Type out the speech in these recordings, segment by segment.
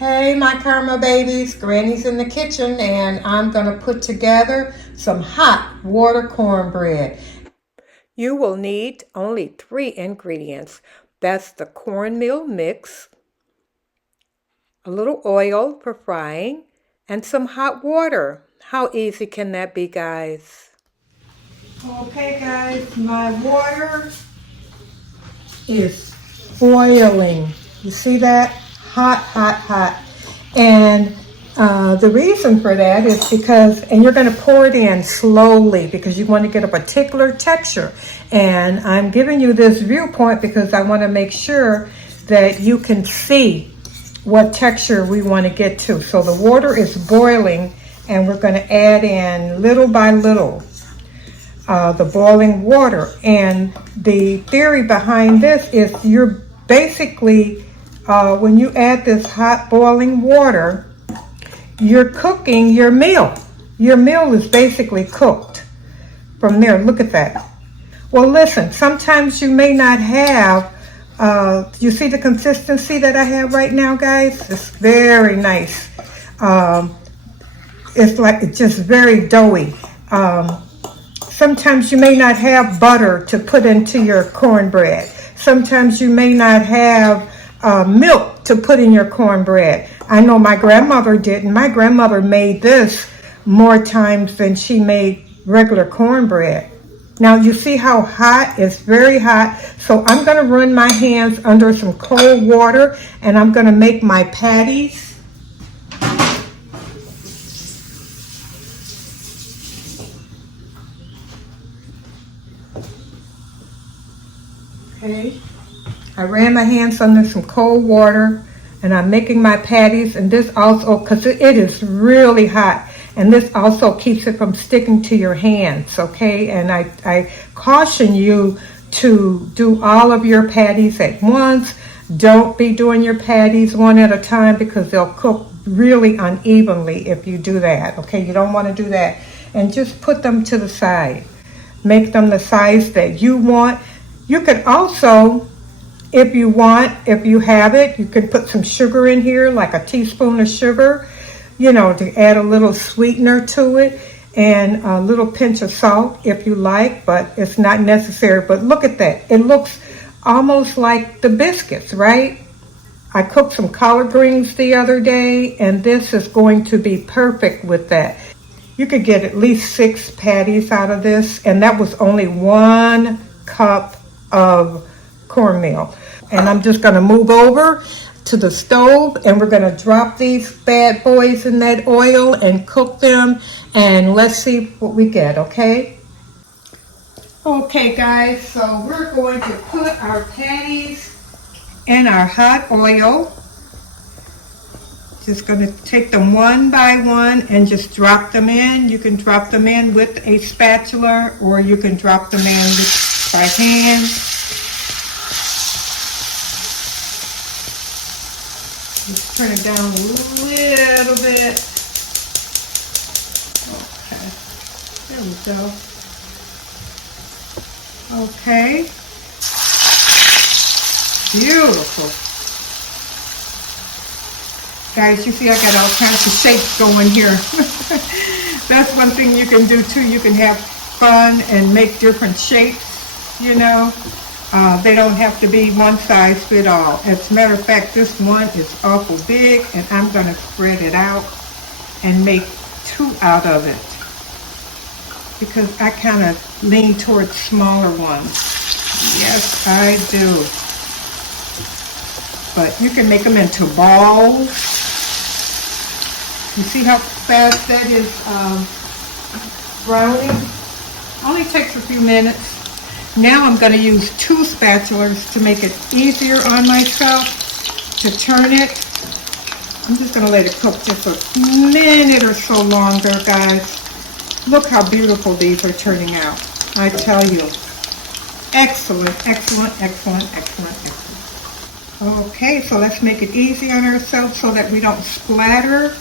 Hey my Karma babies, Granny's in the kitchen and I'm going to put together some hot water cornbread. You will need only 3 ingredients. That's the cornmeal mix, a little oil for frying, and some hot water. How easy can that be, guys? Okay guys, my water is boiling. You see that? Hot, hot, hot. And the reason for that is because, and you're going to pour it in slowly because you want to get a particular texture. And I'm giving you this viewpoint because I want to make sure that you can see what texture we want to get to. So the water is boiling and we're going to add in little by little the boiling water. And the theory behind this is you're basically when you add this hot boiling water, you're cooking your meal. Your meal is basically cooked from there. Look at that. Well, listen, sometimes you may not have, you see the consistency that I have right now, guys? It's very nice. It's just very doughy. Sometimes you may not have butter to put into your cornbread. Sometimes you may not have milk to put in your cornbread. I know my grandmother didn't. My grandmother made this more times than she made regular cornbread. Now you see how hot? It's very hot. So I'm going to run my hands under some cold water and I'm going to make my patties. Okay. I ran my hands under some cold water and I'm making my patties, and this also, because it is really hot, and this also keeps it from sticking to your hands, okay? And I caution you to do all of your patties at once. Don't be doing your patties one at a time because they'll cook really unevenly if you do that, okay? You don't want to do that. And just put them to the side. Make them the size that you want. You could also, if you want, if you have it, you could put some sugar in here, like a teaspoon of sugar, you know, to add a little sweetener to it, and a little pinch of salt if you like, but it's not necessary. But look at that. It looks almost like the biscuits, right? I cooked some collard greens the other day, and this is going to be perfect with that. You could get at least 6 patties out of this, and that was only 1 cup of cornmeal. And I'm just going to move over to the stove and we're going to drop these bad boys in that oil and cook them, and let's see what we get, okay? Okay guys, so we're going to put our patties in our hot oil. Just going to take them one by one and just drop them in. You can drop them in with a spatula or you can drop them in by hand. Just turn it down a little bit. Okay, there we go. Okay, beautiful. Guys, you see I got all kinds of shapes going here. That's one thing you can do too. You can have fun and make different shapes, you know. They don't have to be one size fit all. As a matter of fact, this one is awful big, and I'm going to spread it out and make 2 out of it because I kind of lean towards smaller ones. Yes, I do. But you can make them into balls. You see how fast that is browning? Only takes a few minutes. Now I'm going to use 2 spatulas to make it easier on myself to turn it. I'm just going to let it cook just a minute or so longer, guys. Look how beautiful these are turning out. I tell you. Excellent, excellent, excellent, excellent, excellent. Okay, so let's make it easy on ourselves so that we don't splatter.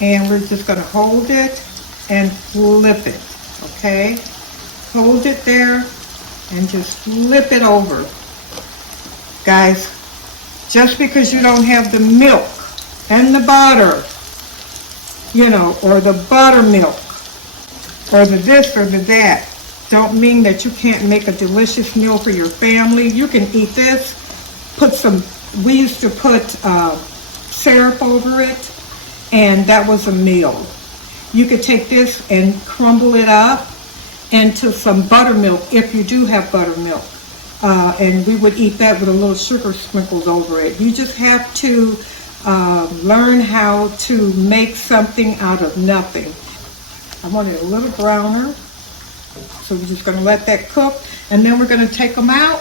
And we're just going to hold it and flip it, okay? Hold it there and just flip it over. Guys, just because you don't have the milk and the butter, you know, or the buttermilk, or the this or the that, don't mean that you can't make a delicious meal for your family. You can eat this, put some, we used to put syrup over it, and that was a meal. You could take this and crumble it up into some buttermilk, if you do have buttermilk. And we would eat that with a little sugar sprinkled over it. You just have to learn how to make something out of nothing. I want it a little browner, so we're just going to let that cook, and then we're going to take them out,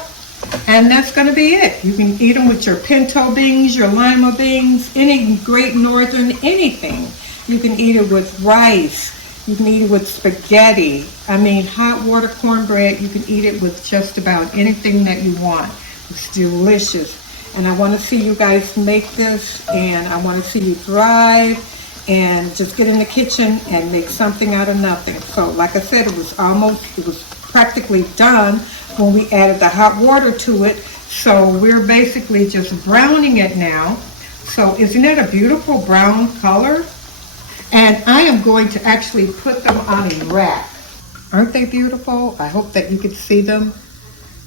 and that's going to be it. You can eat them with your pinto beans, your lima beans, any Great Northern, anything. You can eat it with rice. You can eat it with spaghetti. I mean, hot water cornbread, you can eat it with just about anything that you want. It's delicious. And I want to see you guys make this, and I want to see you thrive and just get in the kitchen and make something out of nothing. So like I said, it was practically done when we added the hot water to it. So we're basically just browning it now. So isn't it a beautiful brown color? And I am going to actually put them on a rack. Aren't they beautiful? I hope that you can see them.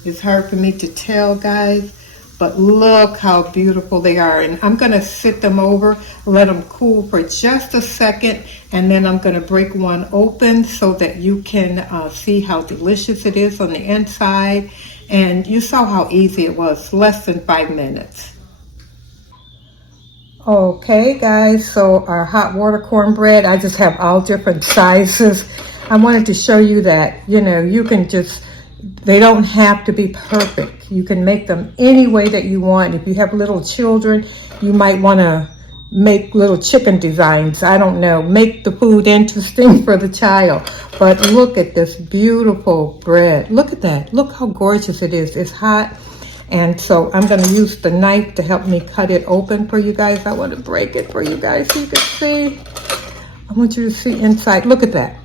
It's hard for me to tell, guys, but look how beautiful they are. And I'm gonna sit them over, let them cool for just a second, and then I'm gonna break one open so that you can see how delicious it is on the inside. And you saw how easy it was, less than 5 minutes. Okay guys, so our hot water cornbread, I just have all different sizes. I wanted to show you that, you know, you can just, they don't have to be perfect. You can make them any way that you want. If you have little children, you might want to make little chicken designs. I don't know, make the food interesting for the child. But look at this beautiful bread. Look at that. Look how gorgeous it is. It's hot. And so I'm going to use the knife to help me cut it open for you guys. I want to break it for you guys so you can see. I want you to see inside. Look at that.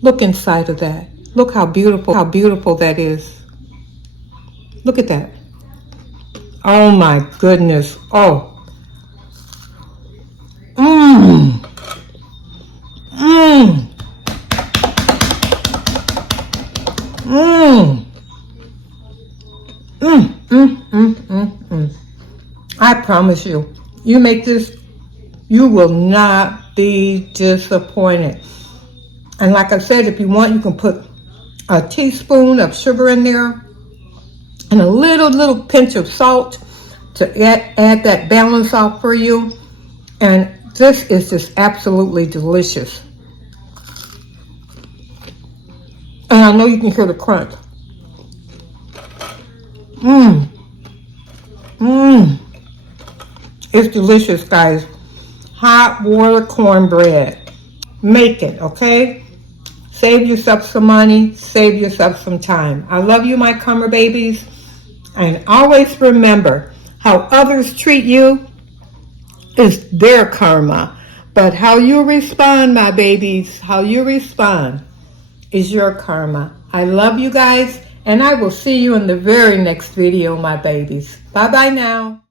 Look inside of that. Look how beautiful that is. Look at that. Oh my goodness. Oh. Mmm. Mmm. Mmm. I promise you, you make this, you will not be disappointed. And like I said, if you want, you can put a teaspoon of sugar in there and a little pinch of salt to add that balance off for you. And this is just absolutely delicious. And I know you can hear the crunch. Mmm. Mmm. It's delicious, guys. Hot water cornbread. Make it, okay? Save yourself some money. Save yourself some time. I love you, my Karma babies. And always remember, how others treat you is their karma. But how you respond, my babies, how you respond is your karma. I love you guys. And I will see you in the very next video, my babies. Bye-bye now.